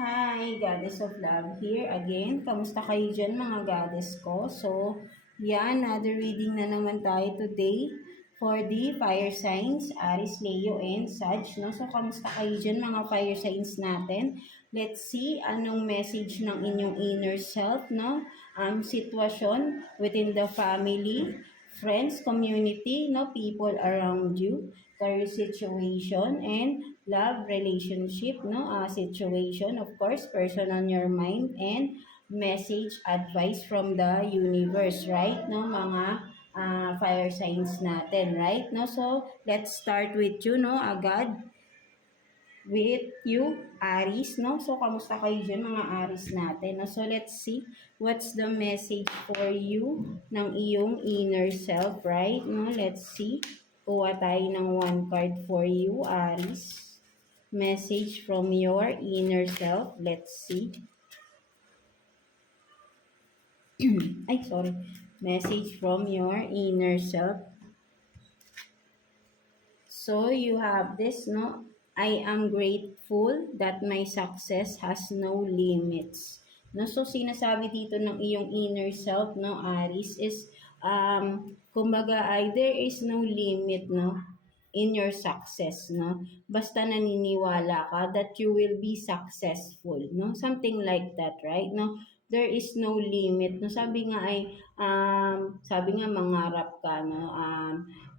Hi, Goddess of Love here again. Kamusta kayo dyan mga Goddess ko? So, another reading na naman tayo today for the fire signs, Aries, Leo, and Sag. No? So, kamusta kayo dyan mga fire signs natin? Let's see anong message ng inyong inner self, no? Sitwasyon within the family, friends, community, no, people around you, career situation, and love relationship, no, situation, of course, person on your mind, and message, advice from the universe, right, no, mga fire signs natin, right, no, so let's start with you, no, agad with you, Aries, no? So, kamusta kayo dyan, mga Aries natin, no? So, let's see what's the message for you ng iyong inner self, right? No? Let's see. Kuha tayo ng one card for you, Aries. Message from your inner self. Let's see. Ay, sorry. Message from your inner self. So, you have this, no? I am grateful that my success has no limits. No, so sinasabi dito ng iyong inner self, no, Aries, is kumbaga there is no limit, no, in your success, no. Basta naniniwala ka that you will be successful, no, something like that, right, no. There is no limit, no. Sabi nga mangarap ka, no,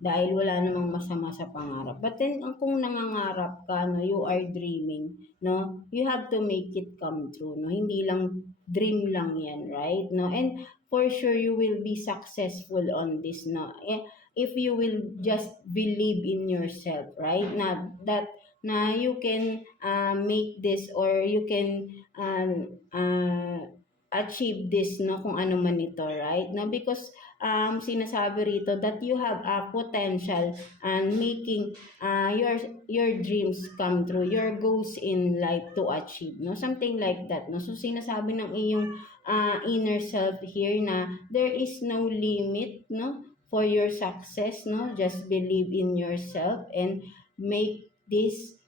dahil wala namang masama sa pangarap. But then, kung nangangarap ka, no, you are dreaming, no, you have to make it come true, no. Hindi lang dream lang yan, right, no. And for sure, you will be successful on this, no. If you will just believe in yourself, right, na you can make this, or you can achieve this, no, kung ano man ito, right, no, because sinasabi rito that you have a potential and making your dreams come true, your goals in life to achieve, no, something like that, no. So sinasabi ng iyong inner self here na there is no limit, no, for your success, no, just believe in yourself and make this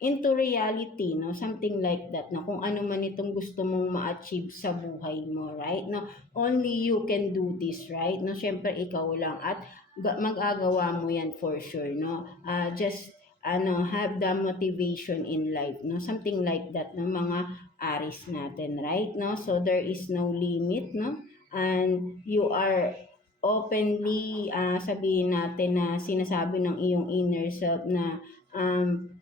into reality, no, something like that, no, kung ano man itong gusto mong ma-achieve sa buhay mo, right, no, only you can do this, right, no, syempre ikaw lang at mag-agawa mo yan for sure, no, just have the motivation in life, no, something like that, no, mga Aries natin, right, no, so there is no limit, no, and you are openly sabihin natin na sinasabi ng iyong inner self na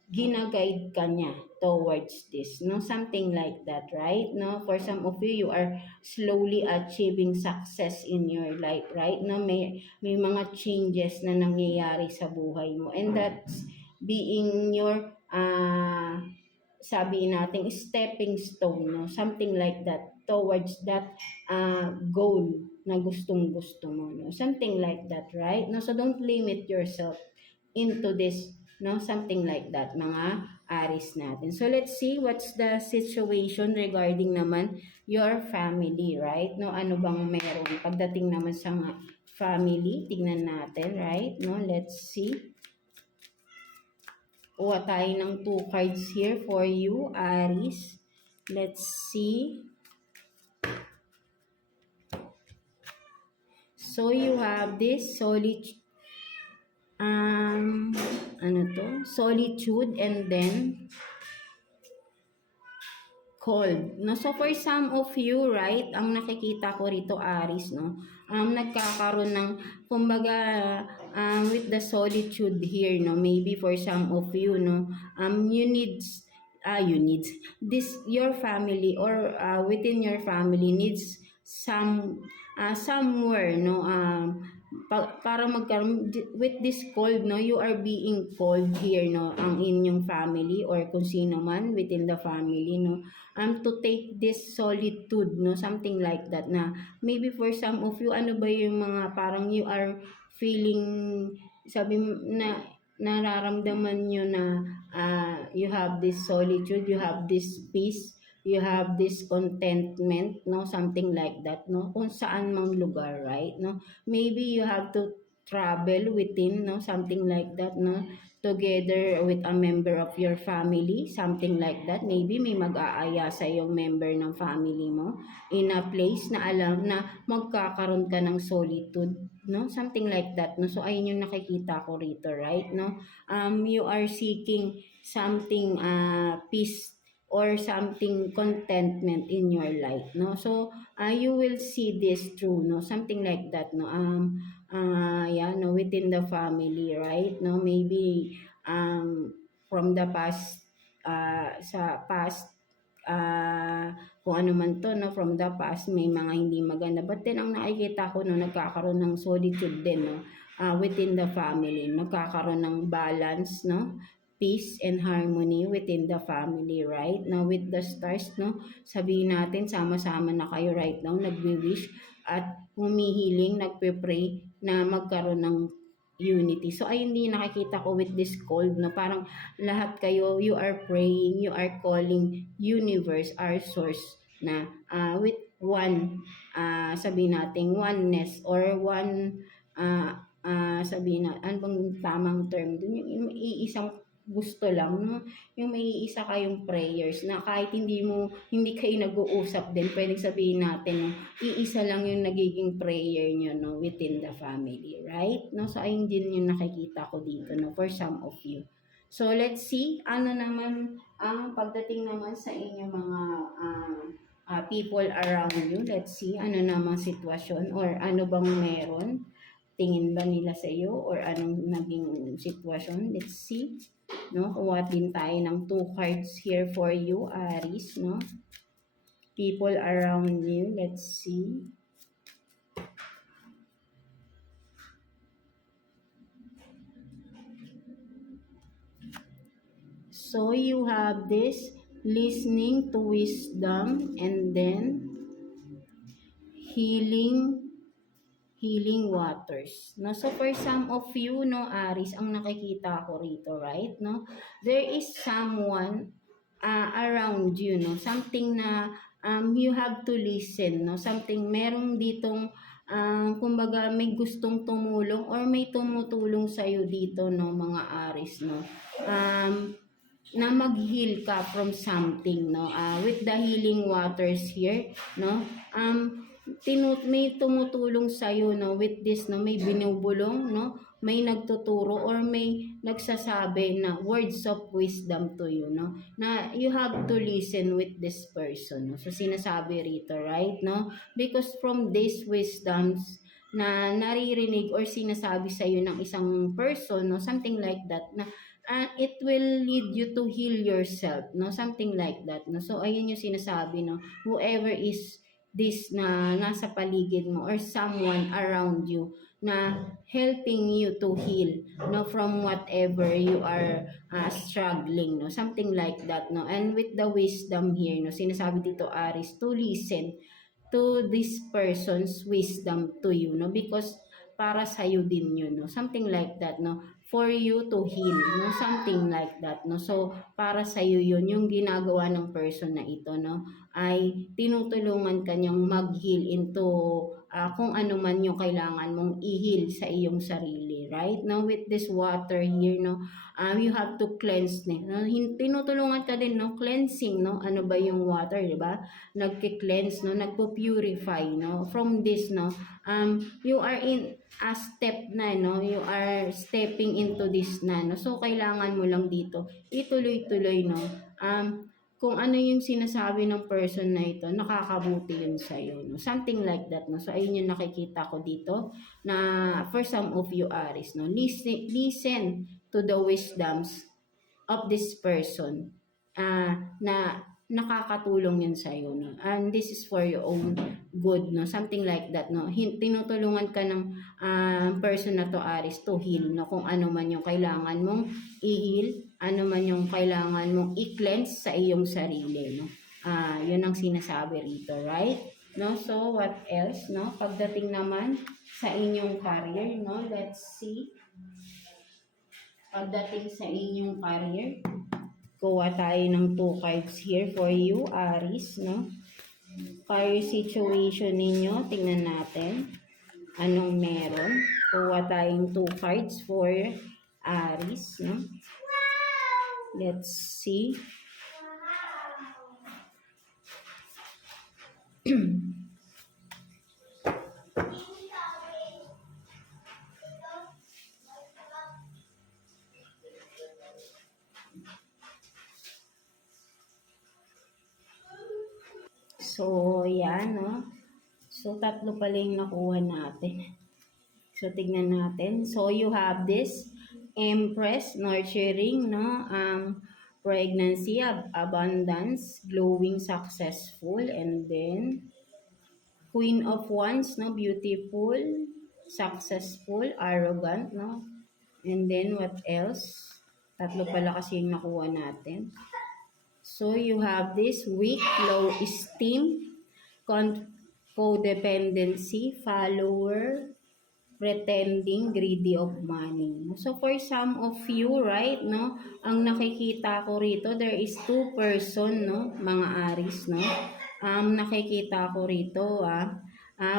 gina-guide ka niya towards this, no, something like that, right, no. For some of you, you are slowly achieving success in your life, right, no, may mga changes na nangyayari sa buhay mo, and that's being your sabi natin stepping stone, no, something like that towards that goal na gustong-gusto mo, no, something like that, right, no. So don't limit yourself into this, no, something like that, mga Aries natin. So let's see what's the situation regarding naman your family, right, no, ano bang meron pagdating naman sa family, tingnan natin, right, no, let's see. Kuha tayo ng 2 cards here for you, Aries. Let's see. So you have this solitude, solitude, and then cold, no. So for some of you, right, ang nakikita ko rito, Aries, no, nagkakaroon ng kumbaga with the solitude here, no, maybe for some of you, no, you need this, your family or within your family needs somewhere, no, para magkaroon with this cold, no, you are being cold here, no, ang inyong family or kung sino man within the family, no, to take this solitude, no, something like that, na maybe for some of you, ano ba yung mga parang you are feeling, sabi na nararamdaman nyo na you have this solitude, you have this peace, you have this contentment, no, something like that, no, kung saan mang lugar, right, no, maybe you have to travel within, no, something like that, no, together with a member of your family, something like that. Maybe may mag-aaya sa yung member ng family mo in a place na alam na magkakaroon ka ng solitude, no? Something like that, no? So, ayun yung nakikita ko rito, right, no? You are seeking something, peace or something contentment in your life, no? So, you will see this through, no? Something like that, no? Yeah, no, within the family, right? No, maybe from the past, sa past, kung ano man to, no, from the past, may mga hindi maganda. But then, ang nakikita ko, no, nagkakaroon ng solitude din, no, within the family. Nagkakaroon ng balance, no, peace and harmony within the family, right? Now, with the stars, no, sabihin natin, sama-sama na kayo right now, nagwi-wish at humihiling, nagpe-pray na magkaroon ng unity. So, ayun din nakikita ko with this cold, no? Parang lahat kayo, you are praying, you are calling universe, our source, na with one, sabihin natin, oneness, or one, sabihin na, ano bang tamang term dun? Yung iisang gusto lang, no? Yung may isa kayong prayers na kahit hindi kayo nag-uusap din, pwedeng sabihin natin, no? Iisa lang yung nagiging prayer nyo, no? Within the family, right? No? So, ayun din yung nakikita ko dito, no? For some of you. So, let's see, ano naman ang pagdating naman sa inyong mga people around you. Let's see, ano namang sitwasyon or ano bang meron. Tingin ba nila sa iyo or anong naging sitwasyon? Let's see. No, kuha din tayo ng 2 cards here for you, Aries, no? People around you, let's see. So you have this listening to wisdom and then healing waters, no? So for some of you, no, Aries, ang nakikita ko rito, right, no, there is someone around you, no, something na you have to listen, no, something merong ditong kumbaga may gustong tumulong or may tumutulong sa iyo dito, no, mga Aries, no, na mag-heal ka from something, no, with the healing waters here, no, may tumutulong sa iyo, no, with this, no, may binubulong, no, may nagtuturo or may nagsasabi na words of wisdom to you, no, na you have to listen with this person, no. So sinasabi rito, right, no, because from these wisdoms na naririnig or sinasabi sa iyo ng isang person, no, something like that, na it will lead you to heal yourself, no, something like that, no. So ayun yung sinasabi, no, whoever is this na nasa paligid mo or someone around you na helping you to heal, no, from whatever you are struggling, no, something like that, no. And with the wisdom here, no, sinasabi dito, Aries, to listen to this person's wisdom to you, no, because para sa iyo din yun, no, something like that, no, for you to heal, no, something like that, no. So para sa iyo yun yung ginagawa ng person na ito, no, ay tinutulungan kanyang mag-heal into kung ano man yung kailangan mong i-heal sa iyong sarili, right? Now with this water here, no, you have to cleanse, no? Tinutulungan ka din, no, cleansing, no, ano ba yung water, di ba? Nagki-cleanse, no, nagpo-purify, no, from this, no, you are in a step na, no, you are stepping into this na, no, so kailangan mo lang dito ituloy-tuloy, no, kung ano yung sinasabi ng person na ito, nakakabuti yun sa'yo, no? Something like that, no? So, ayun yung nakikita ko dito na for some of you, Aries, no? Listen to the wisdoms of this person na nakakatulong yun sa'yo, no? And this is for your own good, no? Something like that, no? Tinutulungan ka ng person na to, Aries, to heal, no? Kung ano man yung kailangan mong i-heal, ano man yung kailangan mong i-cleanse sa iyong sarili, no? Yun ang sinasabi rito, right? No? So, what else, no? Pagdating naman sa inyong career, no? Let's see. Pagdating sa inyong career, kuha tayo ng 2 cards here for you, Aries, no? Career situation ninyo, tingnan natin. Anong meron? Kuha tayong 2 cards for Aries, no? Let's see. So, yan, no? So, tatlo pala yung nakuha natin. So, tignan natin. So, you have this Empress, nurturing, no? Pregnancy, abundance, glowing, successful, and then Queen of Wands, no? Beautiful, successful, arrogant, no? And then, what else? Tatlo pala kasi yung nakuha natin. So, you have this weak, low esteem, codependency, follower, pretending, greedy of money. So, for some of you, right, no, ang nakikita ko rito, there is two person, no, mga Aries, no, nakikita ko rito,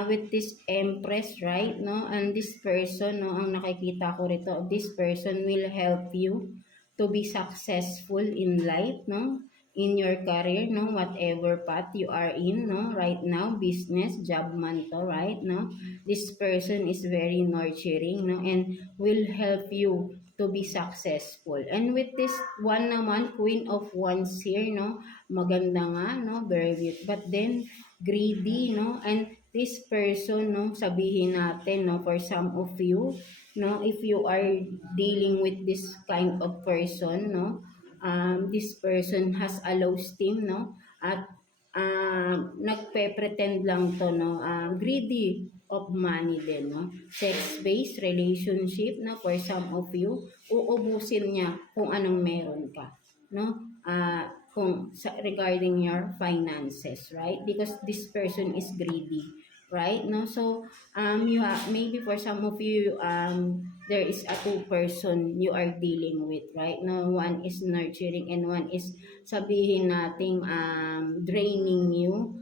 with this Empress, right, no, and this person, no, ang nakikita ko rito, this person will help you to be successful in life, no, in your career, no, whatever path you are in, no, right now, business, job man to, right, no, this person is very nurturing, no, and will help you to be successful. And with this one naman, Queen of Wands here, no, maganda nga, no, very good, but then greedy, no, and this person, no, sabihin natin, no, for some of you, no, if you are dealing with this kind of person, no, this person has a low esteem, no, at nagpe-pretend lang to, no, greedy of money din, no, sex-based relationship, no, for some of you, uubusin niya kung anong meron ka, no, kung regarding your finances, right, because this person is greedy, right, no, so you have, maybe for some of you, there is a two person you are dealing with, right, no, one is nurturing and one is, sabihin nating draining you,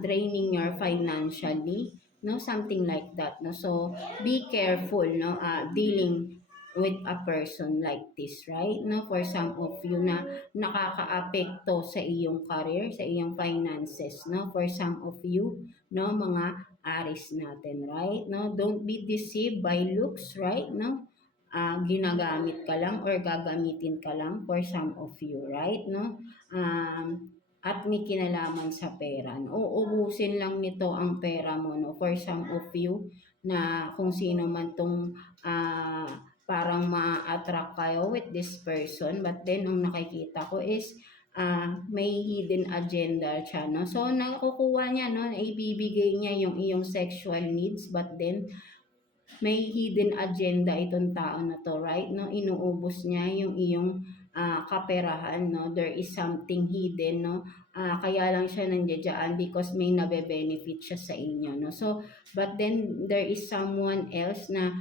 draining your financially, no, something like that, no, so be careful, no, dealing with a person like this, right, no, for some of you na nakakaapekto sa iyong career, sa iyong finances, no, for some of you, no, mga Aries natin, right, no, don't be deceived by looks, right, no, ginagamit ka lang or gagamitin ka lang for some of you, right, no, at may kinalaman sa pera, no, uubusin lang nito ang pera mo, no, for some of you na kung sino man tong parang ma-attract kayo with this person, but then ang nakikita ko is may hidden agenda siya, no? So, nakukuha niya, no? Ibibigay niya yung iyong sexual needs, but then may hidden agenda itong tao na to, right? No? Inuubos niya yung iyong kaperahan, no? There is something hidden, no? Kaya lang siya nandiyan because may nabe-benefit siya sa inyo, no? So, but then there is someone else na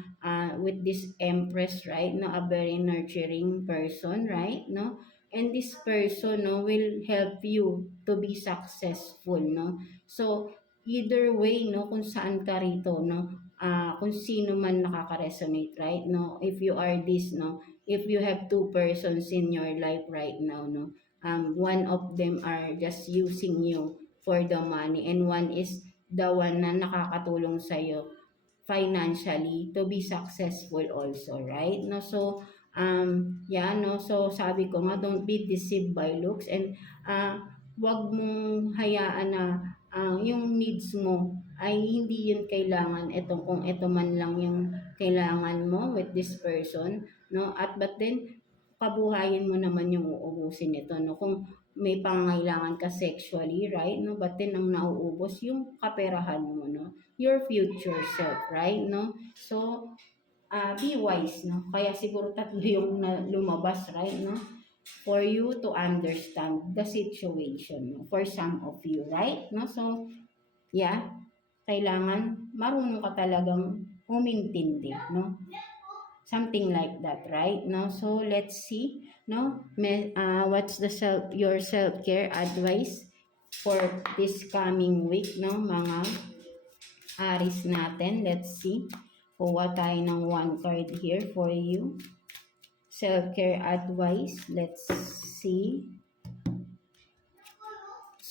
with this Empress, right? No? A very nurturing person, right? No? And this person, no, will help you to be successful, no? So, either way, no, kung saan ka rito, no, kung sino man nakaka-resonate, right, no, if you are this, no, if you have two persons in your life right now, no, one of them are just using you for the money and one is the one na nakakatulong sa'yo financially to be successful also, right, no, so yeah, no, so sabi ko nga, don't be deceived by looks and wag mong hayaan na yung needs mo ay hindi yun kailangan, kung ito man lang yung kailangan mo with this person, no, at but then pabuhayin mo naman yung uubusin nito, no, kung may pangangailangan ka sexually, right, no, but then ang nauubos yung kaperahan mo, no, your future self, right, no, so be wise, no, kaya siguro tatlo yung lumabas, right, no, for you to understand the situation, no, for some of you, right, no, so yeah, kailangan marunong ka talagang umintindi, no, something like that, right, no, so let's see, no, what's the your self-care advice for this coming week, no, mga Aries natin, let's see. Kuha tayo ng one card here for you. Self-care advice. Let's see.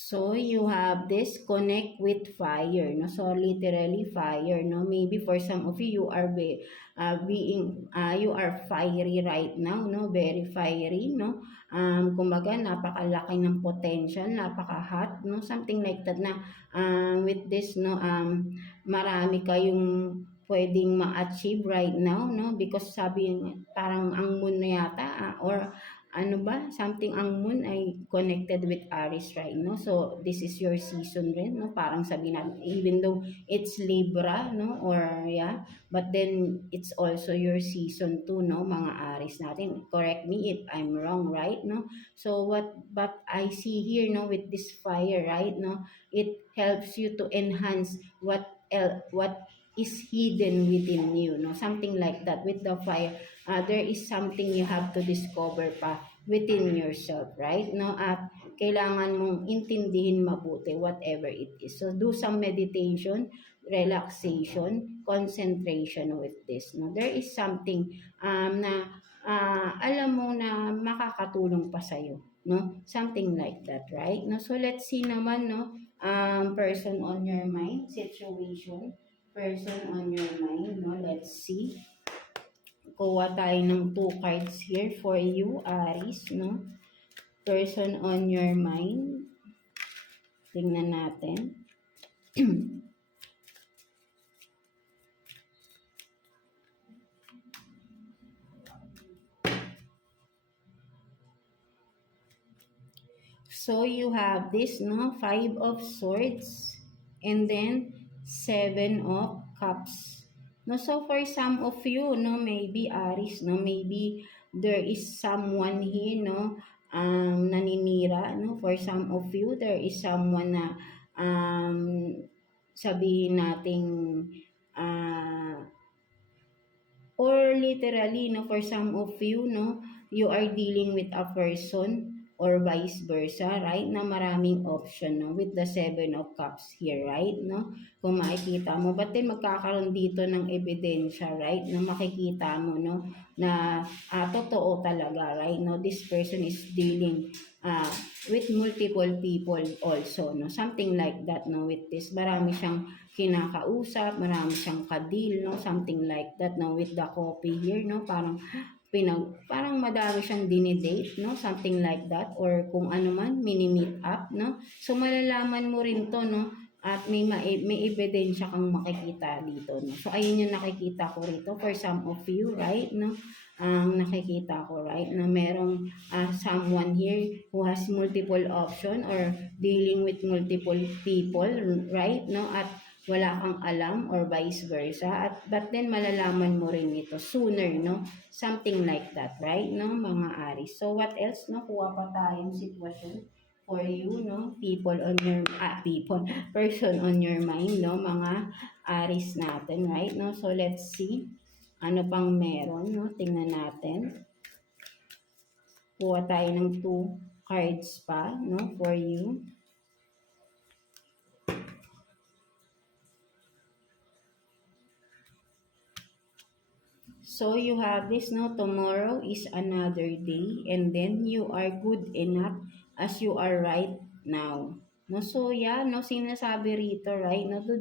So, you have this connect with fire, no? So, literally fire, no? Maybe for some of you, you are you are fiery right now, no? Very fiery, no? Kumbaga, napakalaki ng potential, napaka-hot, no? Something like that na, with this, no? Marami kayong pwedeng ma-achieve right now, no? Because sabi, parang ang moon na yata, or ano ba, something ang moon ay connected with Aries right, no? So, this is your season rin, no? Parang sabi natin, even though it's Libra, no? Or, yeah, but then, it's also your season too, no? Mga Aries natin. Correct me if I'm wrong, right, no? So, but I see here, no? With this fire, right, no? It helps you to enhance what is hidden within you, no? Something like that. With the fire, there is something you have to discover pa within yourself, right? No, at kailangan mong intindihin mabuti whatever it is. So do some meditation, relaxation, concentration with this. No, there is something na alam mo na makakatulong pa sa'yo, no? Something like that, right? No, so let's see naman, no, person on your mind, situation, person on your mind, no? Let's see. Kuha tayo ng 2 cards here for you, Aries, no? Person on your mind. Tingnan natin. So, you have this, no? 5 of Swords. And then, 7 of Cups. No, so for some of you, no, maybe Aries, no, maybe there is someone here, no, naninira, no, for some of you, there is someone na, sabihin nating, or literally, no, for some of you, no, you are dealing with a person or vice versa, right? Na maraming option, no? With the 7 of Cups here, right? No? Kung makikita mo, but then magkakaroon dito ng ebidensya, right? Na makikita mo, no? Na totoo talaga, right? No? This person is dealing with multiple people also, no? Something like that, no? With this, marami siyang kinakausap, marami siyang kadil, no? Something like that, no? With the copy here, no? Parang madami siyang dinidate, no? Something like that, or kung ano man, mini-meet up, no? So, malalaman mo rin to, no? At may ebidensya kang makikita dito, no? So, ayun yung nakikita ko rito for some of you, right, no? Ang nakikita ko, right, na merong someone here who has multiple option or dealing with multiple people, right, no? At wala kang alam or vice versa, but then malalaman mo rin ito sooner, no? Something like that, right, no, mga Aries? So what else, no? Kuha pa tayong sitwasyon for you, no? Person on your mind, no, mga Aries natin, right, no? So let's see ano pang meron, no? Tingnan natin. Kuha tayo ng 2 cards pa, no, for you. So you have this, no, tomorrow is another day, and then you are good enough as you are right now. No, so yeah, no, sinasabi rito, right? No, to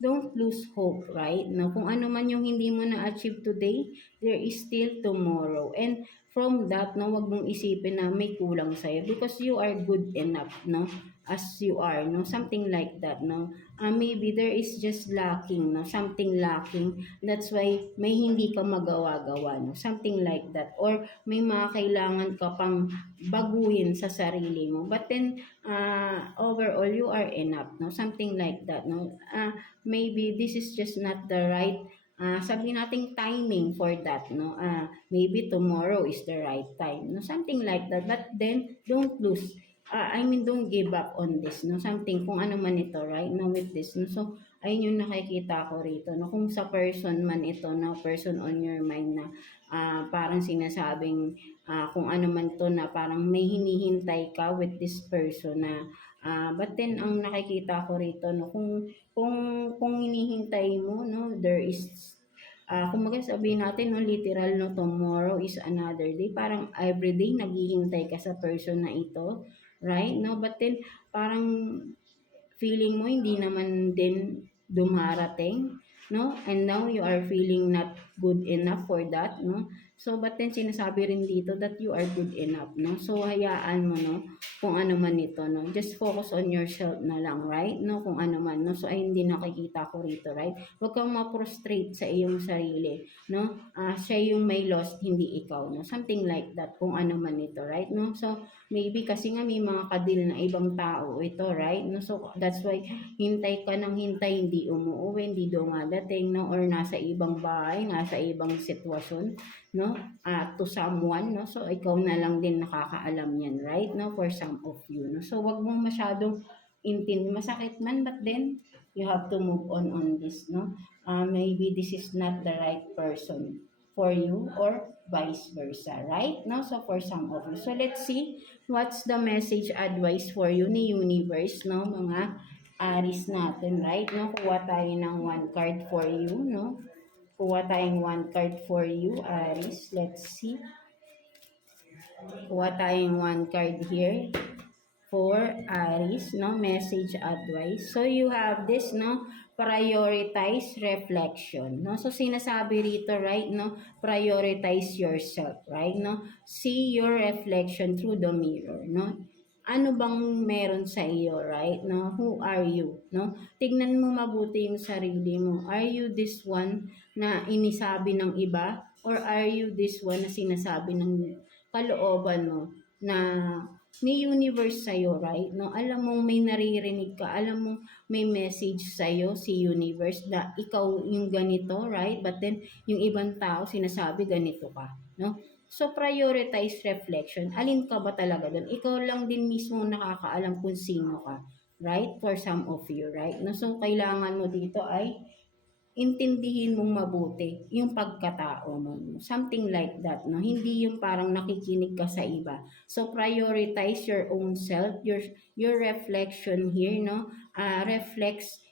don't lose hope, right? No, kung ano man yung hindi mo na-achieve today, there is still tomorrow. And from that, no, wag mong isipin na may kulang sa'yo because you are good enough, no, as you are, no, something like that, no. Maybe there is just lacking, no, something lacking. That's why may hindi ka magawa-gawa, no, something like that. Or may mga kailangan ka pang baguhin sa sarili mo. But then, overall, you are enough, no, something like that, no. Maybe this is just not the right, sabi nating timing for that, no. Maybe tomorrow is the right time, no, something like that. But then, don't lose. Don't give up on this, no? Something, kung ano man ito, right? No, with this, no? So, ayun yung nakikita ko rito, no? Kung sa person man ito, no? Person on your mind na parang sinasabing kung ano man to na parang may hinihintay ka with this person na but then, ang nakikita ko rito, no? Kung hinihintay mo, no? There is Kumbaga sabihin natin, no, literal, no, tomorrow is another day. Parang everyday naghihintay ka sa person na ito, right? No, but then parang feeling mo hindi naman din dumarating, no? And now you are feeling not good enough for that, no? So, but then sinasabi rin dito that you are good enough, no? So, hayaan mo, no? Kung ano man ito, no? Just focus on yourself na lang, right? No? Kung ano man, no? So, ay hindi nakikita ko rito, right? Huwag kang ma-frustrate sa iyong sarili, no? Siya yung may lost, hindi ikaw, no? Something like that, kung ano man ito, right? No? So, maybe kasi nga may mga kadil na ibang tao ito, right? No? So, that's why hintay ka ng hintay, hindi umuuwi, hindi dumadating, no? Or nasa ibang bahay, nasa ibang sitwasyon, no? To someone, no? So, ikaw na lang din nakakaalam yan, right? No? For some of you, no? So, wag mong masyadong masakit man, but then, you have to move on this, no? Maybe this is not the right person for you or vice versa, right? No? So, for some of you. So, let's see what's the message advice for you ni universe, no, mga Aries natin, right? No, kuha tayo ng one card for you, no? Kuha tayong one card for you, Aries. Let's see. Kuha tayong one card here for Aries, no? Message advice. So, you have this, no? Prioritize reflection, no? So, sinasabi rito, right, no? Prioritize yourself, right, no? See your reflection through the mirror, no? Ano bang meron sa iyo, right, no? Who are you, no? Tignan mo mabuti yung sarili mo. Are you this one na inisabi ng iba? Or are you this one na sinasabi ng kalooban mo na may universe sa'yo, right? No, alam mong may naririnig ka, alam mong may message sa'yo si universe na ikaw yung ganito, right? But then, yung ibang tao sinasabi ganito ka, no? So, prioritize reflection. Alin ka ba talaga doon? Ikaw lang din mismo nakakaalam kung sino ka, right? For some of you, right? No, so, kailangan mo dito ay intindihin mong mabuti yung pagkatao mo. Something like that, no? Hindi yung parang nakikinig ka sa iba. So, prioritize your own self, your reflection here, no? Reflects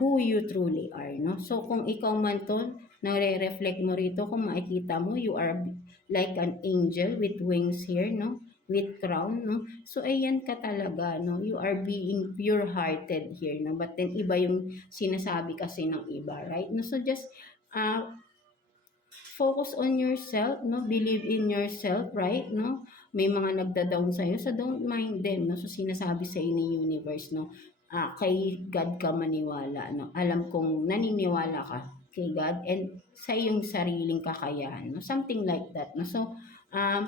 who you truly are, no? So, kung ikaw man to, nare-reflect mo rito, kung makikita mo, you are like an angel with wings here, no? With crown, no? So, ayan ka talaga, no? You are being pure-hearted here, no? But then, iba yung sinasabi kasi ng iba, right? No? So, just focus on yourself, no? Believe in yourself, right? No? May mga nagda-down sa'yo, so don't mind them, no? So, sinasabi sa ni universe, no? Kay God ka maniwala, no? Alam kong naniniwala ka kay God and sa iyong sariling kakayahan, no? Something like that, no? So,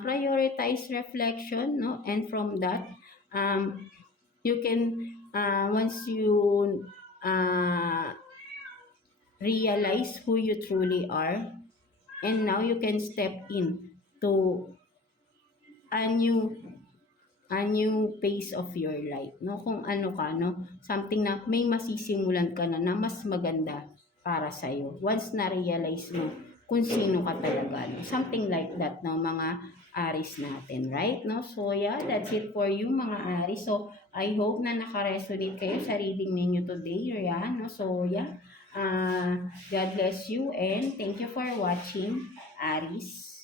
prioritize reflection, no? And from that, you can, once you realize who you truly are, and now you can step in to a new phase of your life, no? Kung ano ka, no? Something na may masisimulan ka na mas maganda para sa'yo. Once na-realize mo kung sino ka talaga, no? Something like that, no? Mga Aries natin, right? No? So, yeah, that's it for you, mga Aries. So, I hope na naka-resonate kayo sa reading ninyo today, yeah, no? So, yeah. God bless you and thank you for watching, Aries.